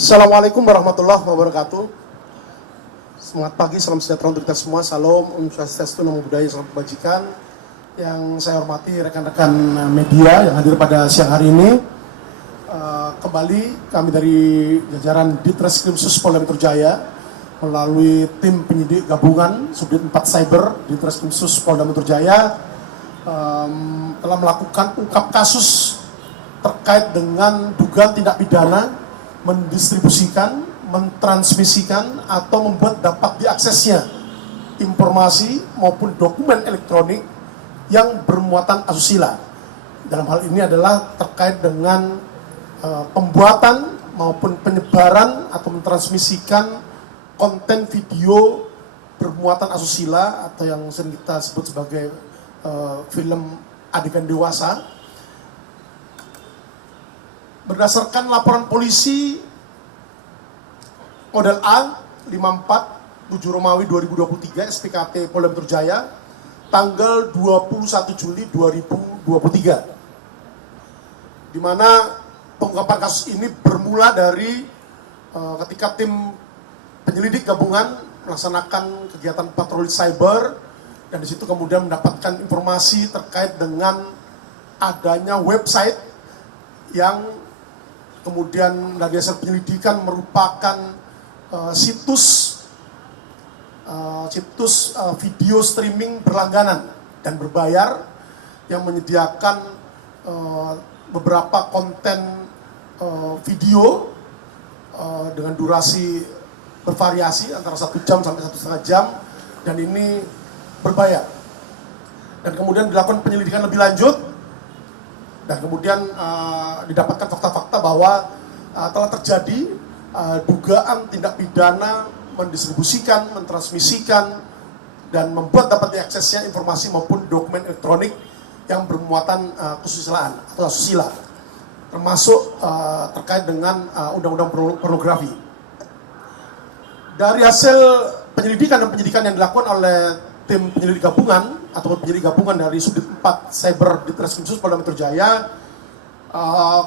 Assalamualaikum warahmatullahi wabarakatuh. Semangat pagi, salam sejahtera untuk kita semua. Salam, Om Swastiastu, Namo Buddhaya, salam kebajikan. Yang saya hormati rekan-rekan media yang hadir pada siang hari ini. Kembali kami dari jajaran Ditreskrimsus Polda Metro Jaya melalui tim penyidik gabungan Subdit 4 Cyber Ditreskrimsus Polda Metro Jaya telah melakukan ungkap kasus terkait dengan dugaan tindak pidana mendistribusikan, mentransmisikan, atau membuat dapat diaksesnya informasi maupun dokumen elektronik yang bermuatan asusila. Dalam hal ini adalah terkait dengan pembuatan maupun penyebaran atau mentransmisikan konten video bermuatan asusila atau yang sering kita sebut sebagai film adegan dewasa. Berdasarkan laporan polisi model A 54 7 Romawi 2023 SPKT Polda Metro Jaya tanggal 21 Juli 2023, di mana pengungkapan kasus ini bermula dari ketika tim penyelidik gabungan melaksanakan kegiatan patroli cyber, dan di situ kemudian mendapatkan informasi terkait dengan adanya website yang kemudian dari hasil penyelidikan merupakan situs video streaming berlangganan dan berbayar yang menyediakan beberapa konten video dengan durasi bervariasi antara 1 jam sampai 1,5 jam, dan ini berbayar. Dan kemudian dilakukan penyelidikan lebih lanjut, dan kemudian didapatkan fakta-fakta bahwa telah terjadi dugaan tindak pidana mendistribusikan, mentransmisikan, dan membuat dapat diaksesnya informasi maupun dokumen elektronik yang bermuatan kesusilaan atau asusila, termasuk terkait dengan undang-undang pornografi. Dari hasil penyelidikan dan penyidikan yang dilakukan oleh tim penyelidik gabungan atau penyelidik gabungan dari Subdit 4 Cyber Ditreskrimsus Polda Metro Jaya,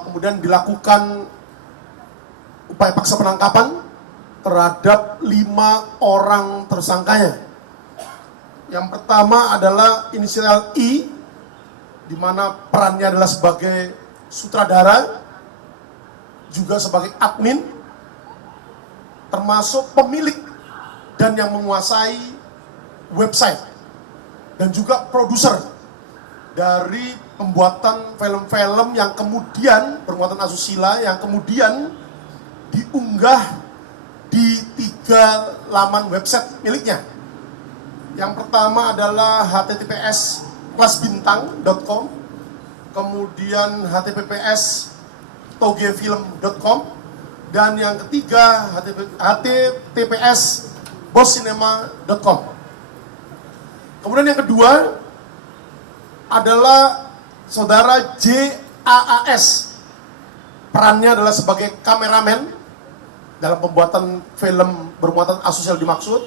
kemudian dilakukan upaya paksa penangkapan terhadap 5 orang tersangkanya. Yang pertama adalah inisial I, di mana perannya adalah sebagai sutradara, juga sebagai admin, termasuk pemilik dan yang menguasai website, dan juga produser dari pembuatan film-film yang kemudian bermuatan asusila yang kemudian diunggah di 3 laman website miliknya. Yang pertama adalah https kelasbintang.com, kemudian https togefilm.com, dan yang ketiga https boscinema.com. Kemudian yang kedua adalah saudara JAAS, perannya adalah sebagai kameramen dalam pembuatan film bermuatan asusila dimaksud.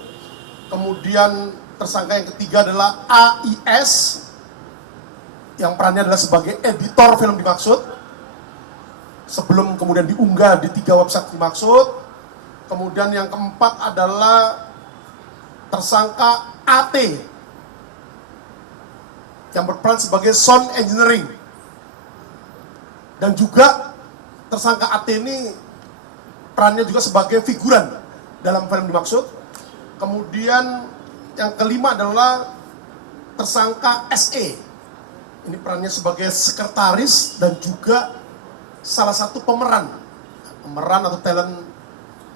Kemudian tersangka yang ketiga adalah AIS, yang perannya adalah sebagai editor film dimaksud sebelum kemudian diunggah di 3 website dimaksud. Kemudian yang keempat adalah tersangka AT, yang berperan sebagai sound engineering, dan juga tersangka AT ini perannya juga sebagai figuran dalam film dimaksud. Kemudian yang kelima adalah tersangka SE, ini perannya sebagai sekretaris dan juga salah satu pemeran atau talent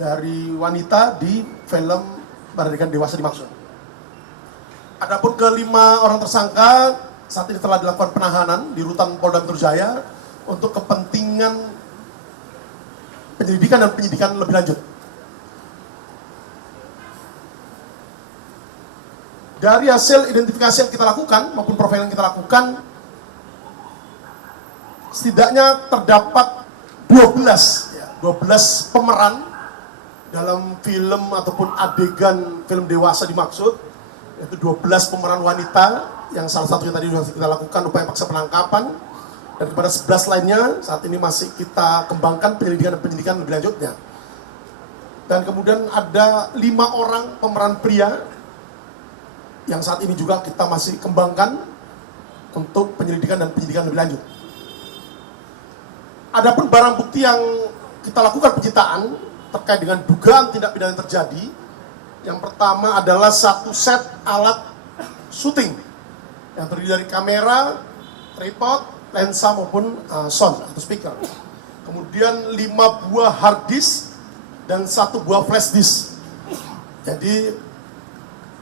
dari wanita di film beradegan dewasa dimaksud. Adapun kelima orang tersangka saat ini telah dilakukan penahanan di rutan Polda Metro Jaya untuk kepentingan penyelidikan dan penyidikan lebih lanjut. Dari hasil identifikasi yang kita lakukan maupun profil yang kita lakukan, setidaknya terdapat 12 pemeran dalam film ataupun adegan film dewasa dimaksud, yaitu 12 pemeran wanita yang salah satunya tadi sudah kita lakukan upaya paksa penangkapan, dan kepada 11 lainnya saat ini masih kita kembangkan penyelidikan dan penyidikan lebih lanjutnya. Dan kemudian ada 5 orang pemeran pria yang saat ini juga kita masih kembangkan untuk penyelidikan dan penyidikan lebih lanjut. Adapun barang bukti yang kita lakukan penyitaan terkait dengan dugaan tindak pidana yang terjadi, yang pertama adalah 1 set alat syuting yang terdiri dari kamera, tripod, lensa maupun sound atau speaker. Kemudian 5 buah hard disk dan 1 buah flash disk. Jadi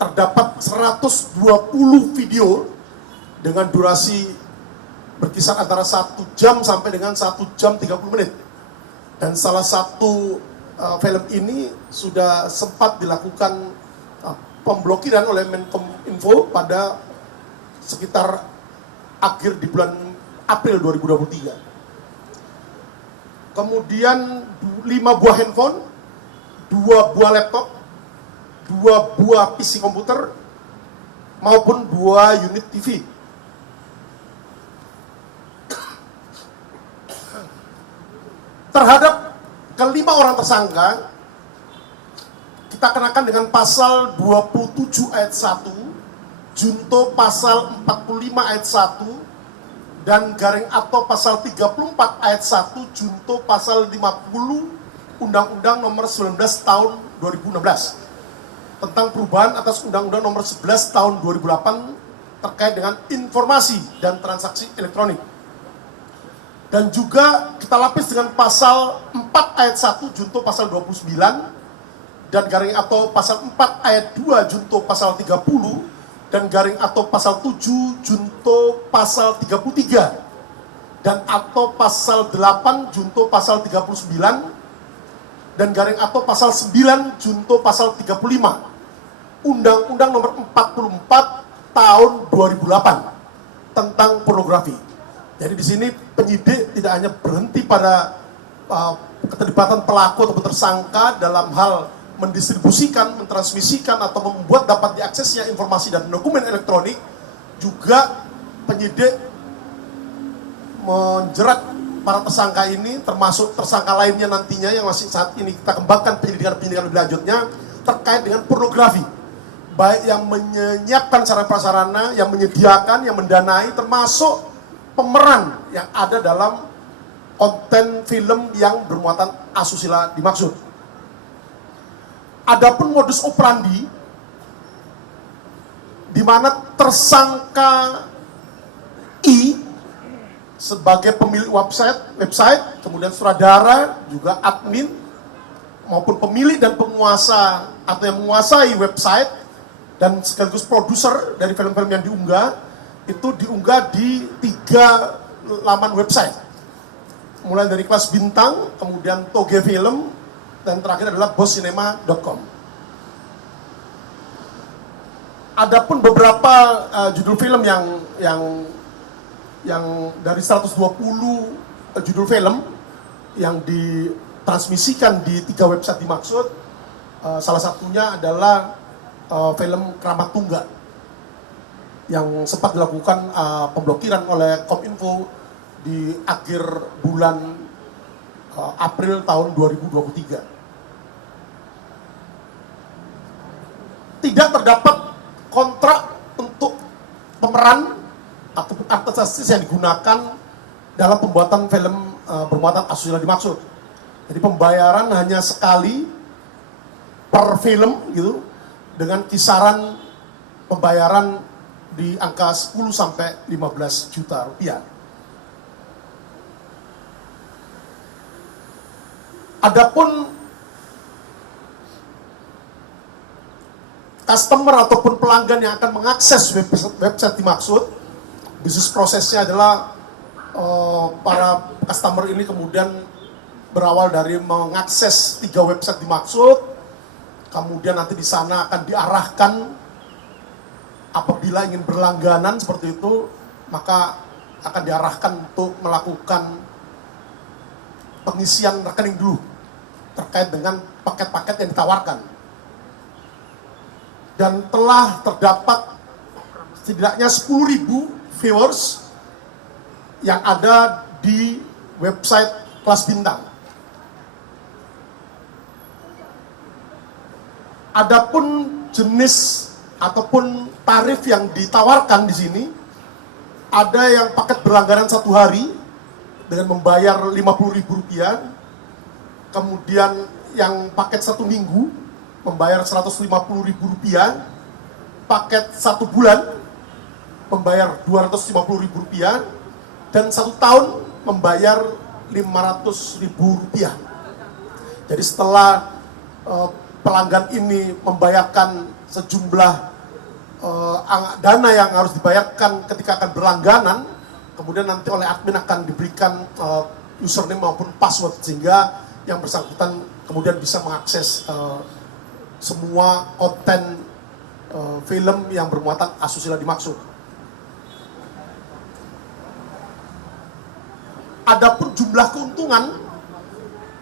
terdapat 120 video dengan durasi berkisar antara 1 jam sampai dengan 1 jam 30 menit. Dan salah satu film ini sudah sempat dilakukan pemblokiran oleh Menkominfo pada sekitar akhir di bulan April 2023. Kemudian 5 buah handphone, 2 buah laptop, 2 buah PC komputer, maupun 2 unit TV. Terhadap kelima orang tersangka, kita kenakan dengan pasal 27 ayat 1, junto pasal 45 ayat 1, dan garing atau pasal 34 ayat 1, junto pasal 50 Undang-Undang nomor 19 tahun 2016 tentang perubahan atas Undang-Undang nomor 11 tahun 2008 terkait dengan informasi dan transaksi elektronik. Dan juga kita lapis dengan pasal 4 ayat 1 junto pasal 29 dan garing atau pasal 4 ayat 2 junto pasal 30 dan garing atau pasal 7 junto pasal 33 dan atau pasal 8 junto pasal 39 dan garing atau pasal 9 junto pasal 35 Undang-Undang nomor 44 tahun 2008 tentang pornografi. Jadi di sini penyidik tidak hanya berhenti pada keterlibatan pelaku atau tersangka dalam hal mendistribusikan, mentransmisikan atau membuat dapat diaksesnya informasi dan dokumen elektronik, juga penyidik menjerat para tersangka ini, termasuk tersangka lainnya nantinya yang masih saat ini kita kembangkan penyidikan lebih lanjutnya terkait dengan pornografi, baik yang menyiapkan sarana prasarana, yang menyediakan, yang mendanai, termasuk pemeran yang ada dalam konten film yang bermuatan asusila dimaksud. Adapun modus operandi di mana tersangka I sebagai pemilik website, kemudian sutradara, juga admin, maupun pemilik dan penguasa atau yang menguasai website dan sekaligus produser dari film-film yang diunggah, itu diunggah di 3 laman website. Mulai dari Kelas Bintang, kemudian Toge Film, dan terakhir adalah boscinema.com. Adapun beberapa judul film yang dari 120 judul film yang ditransmisikan di 3 website dimaksud, salah satunya adalah film Keramat Tunggal yang sempat dilakukan pemblokiran oleh Kominfo di akhir bulan April tahun 2023. Tidak terdapat kontrak untuk pemeran ataupun artis yang digunakan dalam pembuatan film bermuatan asusila dimaksud. Jadi pembayaran hanya sekali per film gitu, dengan kisaran pembayaran di angka 10 sampai 15 juta rupiah. Adapun customer ataupun pelanggan yang akan mengakses website dimaksud, bisnis prosesnya adalah para customer ini kemudian berawal dari mengakses 3 website dimaksud, kemudian nanti di sana akan diarahkan apabila ingin berlangganan seperti itu, maka akan diarahkan untuk melakukan pengisian rekening dulu terkait dengan paket-paket yang ditawarkan. Dan telah terdapat setidaknya 10.000 viewers yang ada di website Kelas Bintang. Adapun jenis ataupun tarif yang ditawarkan di sini, ada yang paket berlangganan 1 hari dengan membayar Rp50.000, kemudian yang paket 1 minggu membayar Rp150.000, paket 1 bulan membayar Rp250.000, dan 1 tahun membayar Rp500.000. Jadi setelah pelanggan ini membayarkan sejumlah dana yang harus dibayarkan ketika akan berlangganan, kemudian nanti oleh admin akan diberikan username maupun password, sehingga yang bersangkutan kemudian bisa mengakses semua konten film yang bermuatan asusila dimaksud. Adapun jumlah keuntungan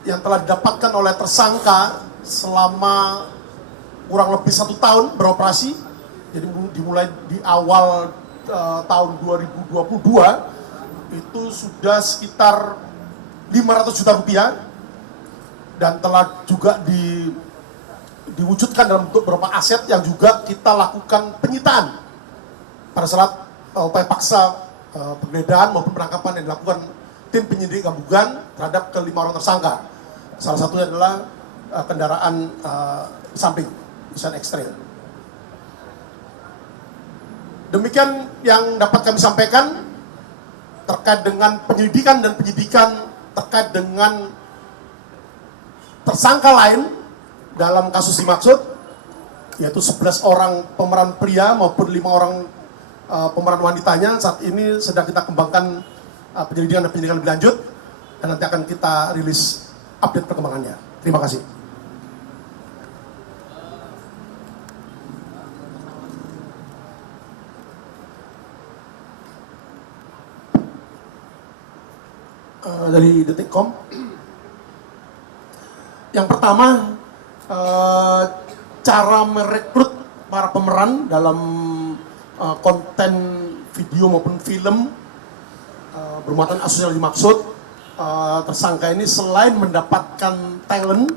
yang telah didapatkan oleh tersangka selama kurang lebih 1 tahun beroperasi, jadi dimulai di awal tahun 2022 itu sudah sekitar Rp500 juta, dan telah juga diwujudkan dalam bentuk beberapa aset yang juga kita lakukan penyitaan pada saat upaya paksa penggeledahan maupun penangkapan yang dilakukan tim penyidik gabungan terhadap ke-5 orang tersangka. Salah satunya adalah kendaraan samping Nissan X-Trail. Demikian yang dapat kami sampaikan terkait dengan penyelidikan dan penyidikan terkait dengan tersangka lain dalam kasus dimaksud, yaitu 11 orang pemeran pria maupun 5 orang pemeran wanitanya. Saat ini sedang kita kembangkan penyelidikan dan penyidikan lebih lanjut, dan nanti akan kita rilis update perkembangannya. Terima kasih. Dari Detikcom, yang pertama, cara merekrut para pemeran dalam konten video maupun film bermuatan asusila dimaksud, tersangka ini selain mendapatkan talent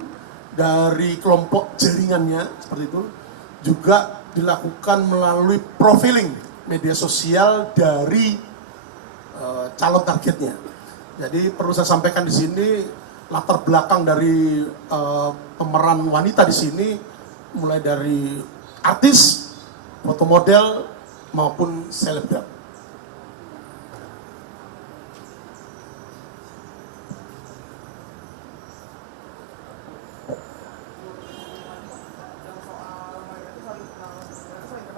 dari kelompok jaringannya seperti itu, juga dilakukan melalui profiling media sosial dari calon targetnya. Jadi perlu saya sampaikan di sini, latar belakang dari pemeran wanita di sini mulai dari artis, foto model maupun selebgram.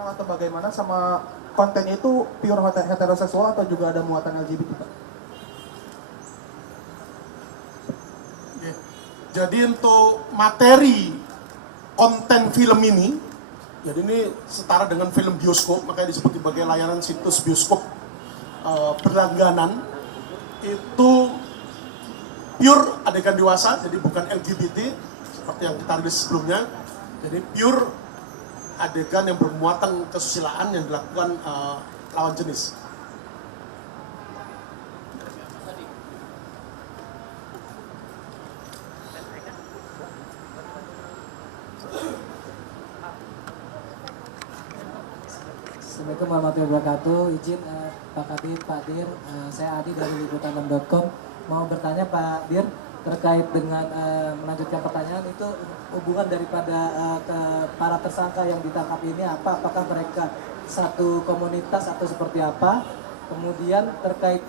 Atau bagaimana sama kontennya itu pure heteroseksual atau juga ada muatan LGBT, Pak? Jadi untuk materi konten film ini, jadi ini setara dengan film bioskop, makanya disebut sebagai layanan situs bioskop berlangganan. Itu pure adegan dewasa, jadi bukan LGBT seperti yang kita rilis sebelumnya. Jadi pure adegan yang bermuatan kesusilaan yang dilakukan lawan jenis. Assalamualaikum warahmatullahi wabarakatuh. Izin Pak Kabir, Pak Dir, saya Adi dari liputan6.com. Mau bertanya Pak Dir terkait dengan melanjutkan pertanyaan itu, hubungan daripada ke para tersangka yang ditangkap ini apa? Apakah mereka satu komunitas atau seperti apa? Kemudian terkait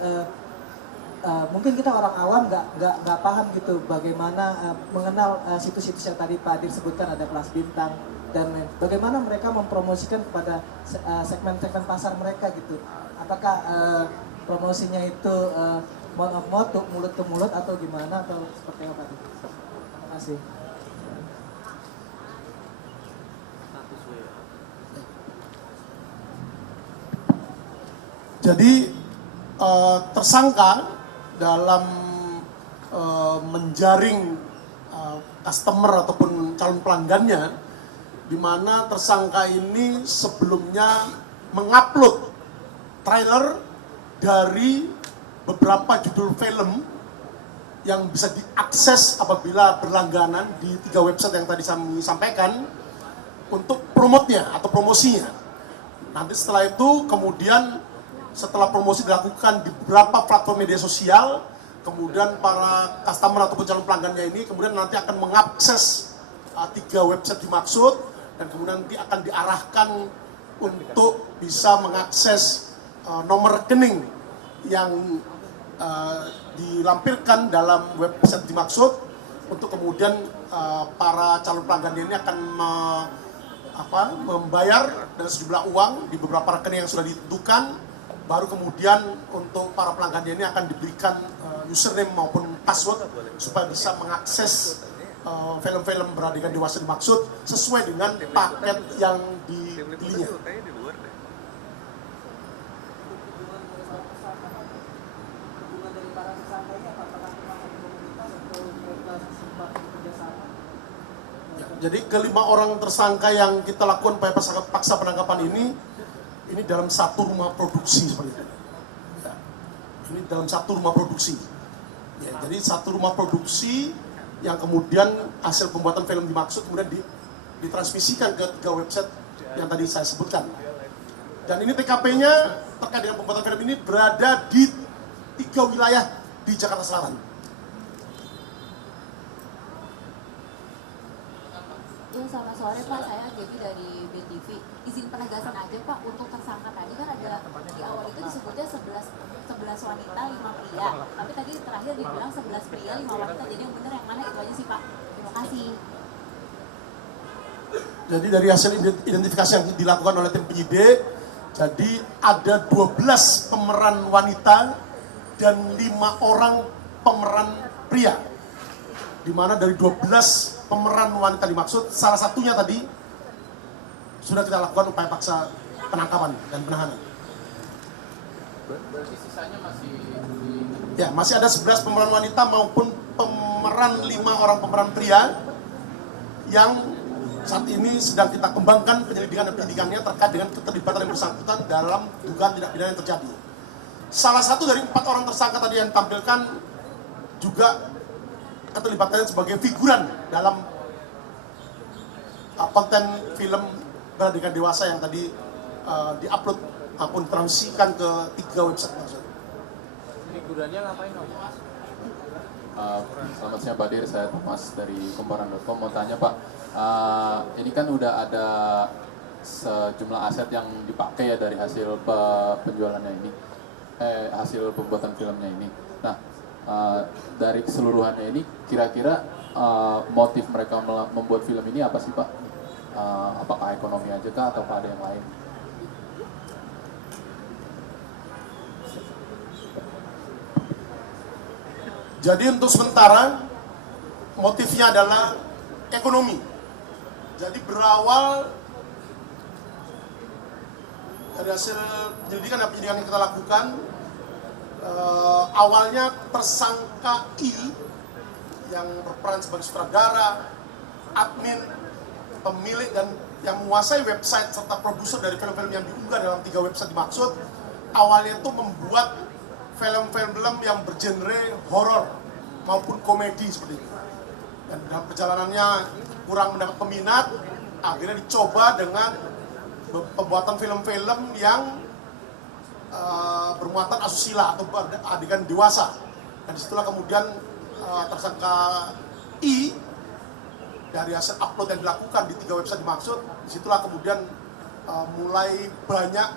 mungkin kita orang awam nggak paham gitu bagaimana mengenal situs-situs yang tadi Pak Dir sebutkan, ada Kelas Bintang dan bagaimana mereka mempromosikan kepada segmen-segmen pasar mereka gitu. Apakah promosinya itu mouth of mouth, mulut ke mulut atau gimana atau seperti apa? Terima kasih. Jadi tersangka dalam menjaring customer ataupun calon pelanggannya, di mana tersangka ini sebelumnya mengupload trailer dari beberapa judul film yang bisa diakses apabila berlangganan di 3 website yang tadi saya sampaikan. untuk promotnya atau promosinya. Nanti setelah itu kemudian setelah promosi dilakukan di beberapa platform media sosial, kemudian para customer ataupun calon pelanggannya ini kemudian nanti akan mengakses 3 website dimaksud, dan kemudian nanti akan diarahkan untuk bisa mengakses nomor rekening yang dilampirkan dalam website dimaksud, untuk kemudian para calon pelanggan ini akan membayar dengan sejumlah uang di beberapa rekening yang sudah ditentukan. Baru kemudian untuk para pelanggan ini akan diberikan username maupun password supaya bisa mengakses film-film beradegan dewasa dimaksud sesuai dengan paket yang dipilihnya. Jadi kelima orang tersangka yang kita lakukan upaya paksa penangkapan ini dalam satu rumah produksi seperti itu. Ya, ini dalam satu rumah produksi. Ya, jadi satu rumah produksi yang kemudian hasil pembuatan film dimaksud kemudian ditransmisikan ke 3 website yang tadi saya sebutkan. Dan ini TKP-nya terkait dengan pembuatan film ini berada di 3 wilayah di Jakarta Selatan. Ya, selamat sore Pak, saya Gaby dari BTV. Izin penegasan aja Pak, untuk tersangka tadi kan ada di awal itu disebutnya 11 wanita, 5 pria. Tapi tadi terakhir dibilang 11 pria, 5 wanita. Jadi yang benar yang mana itu aja sih Pak. Terima kasih. Jadi dari hasil identifikasi yang dilakukan oleh tim penyidik, jadi ada 12 pemeran wanita dan 5 orang pemeran pria. Di mana dari 12 pemeran wanita dimaksud, salah satunya tadi sudah kita lakukan upaya paksa penangkapan dan penahanan. Berarti sisanya masih Ya, masih ada 11 pemeran wanita maupun pemeran 5 orang pemeran pria yang saat ini sedang kita kembangkan penyelidikan dan penyidikannya terkait dengan keterlibatan yang bersangkutan dalam dugaan tindak pidana yang terjadi. Salah satu dari 4 orang tersangka tadi yang tampilkan juga keterlibatannya sebagai figuran dalam konten film beradegan dewasa yang tadi diupload maupun transmisikan ke 3 website tersebut. figurannya ngapain Om? Selamat siang Pak Dir, saya Thomas dari Kumparan.com. Mau tanya Pak, ini kan udah ada sejumlah aset yang dipakai ya dari hasil penjualannya ini, hasil pembuatan filmnya ini. Nah, dari keseluruhannya ini kira-kira motif mereka membuat film ini apa sih Pak? Apakah ekonomi aja kah atau ada yang lain? Jadi untuk sementara motifnya adalah ekonomi. Jadi berawal dari hasil penyelidikan dan penyidikan yang kita lakukan, awalnya tersangka I yang berperan sebagai sutradara, admin, pemilik dan yang menguasai website serta produser dari film-film yang diunggah dalam 3 website dimaksud, awalnya itu membuat film-film yang bergenre horor maupun komedi seperti itu. Dan dalam perjalanannya kurang mendapat peminat, akhirnya dicoba dengan pembuatan film-film yang bermuatan asusila atau adegan dewasa. Dan disitulah kemudian tersangka I dari hasil upload yang dilakukan di 3 website dimaksud, disitulah kemudian mulai banyak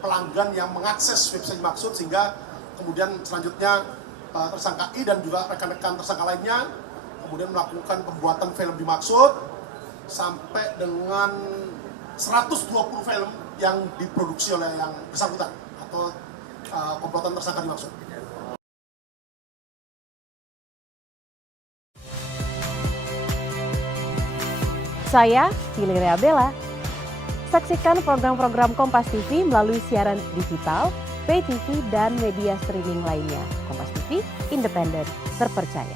pelanggan yang mengakses website dimaksud, sehingga kemudian selanjutnya tersangka I dan juga rekan-rekan tersangka lainnya kemudian melakukan pembuatan film dimaksud sampai dengan 120 film yang diproduksi oleh yang bersangkutan atau pembuatan tersangka dimaksud. Saya Hilaria Bella. Saksikan program-program Kompas TV melalui siaran digital, pay TV, dan media streaming lainnya. Kompas TV, independen, terpercaya.